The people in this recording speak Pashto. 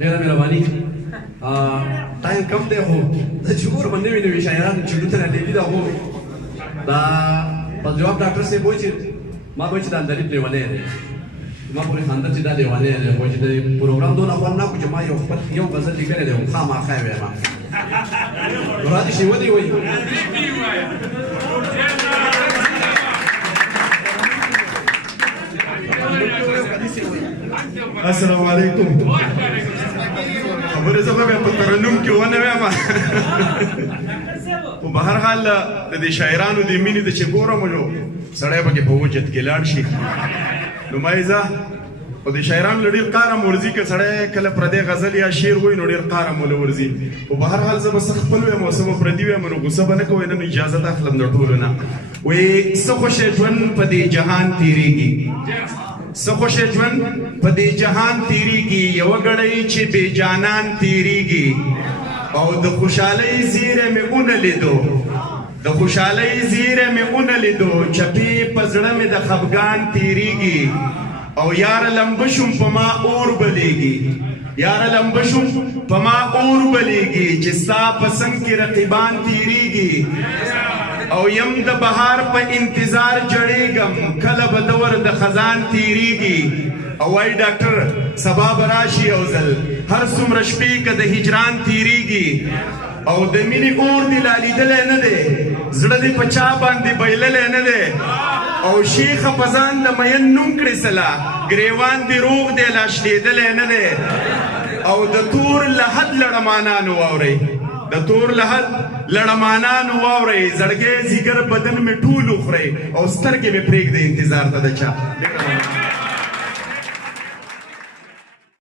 ډېره مهرباني. ټایم کم دی خو د چې ګورم نوي نوي شاعران چې لوتنه لیکلي ده خو دا په جواب ډاکټر صاحب وایي چې ما وایي چې دا اندري لیونی دی. ما پورې خندل چې دا لیونی دی خو چې د پروګرام دونه خوند نه کړو چې ما یو غزل لیکلی دی خامخا یې وایم. مراد شي ودې وایي السلام علیکم. خبرې زه به په ترنم کې ونه وایم خو په هر حال د دې شاعرانو د مینې د چې ګورم نو سړی پکې په وجد کې لاړ شي. نو ما یې زه او د شاعرانو له ډېر قارم ورځي که سړی کله پردی غزل یا شعر وایي نو ډېر قارم له ورځي. خو په هر حال زه به څه خپل وایم او څه به پردي وایم نو غوسه به نه کوئ نن اجازت اخلم د ټولو نه. وایي څه خوښه ژوند په دې جهان تېرېږي څه خوښه ژوند په دې جهان تېرېږي یوه ګړۍ چې بې جانان تېرېږي او د خوشحالۍ زیری مې ونه لیدو د خوشحالۍ زیری مې ونه لیدو چپې په زړه مې د خفګان تېرېږي او یاره لمبه شوم په ما اور بلیږي یاره لمبه شوم په ما اور بلیږي چې ستا په څنګ کې رقیبان تېرېږي او یم د بهار په انتظار جړېږم کله به دور د خزان تېرېږي او وایي ډاکټر سبا به راشي یو ځل هر څومره شپې که د هجران تېرېږي او د مینې اور دې لا لیدلی نه دی زړه دې په چا باندې بایللی نه دی او شیخه په ځان د مین نوم کړې سله ګریوان دې روغ دی لا شلېدلی نه دی او د تور لحد لړمانانو واورئ د تور لحد لړمانانو واورئ زړګی ځیګر بدن مې ټول وخورئ او سترګې مې پرېږدئ انتظار ته د چا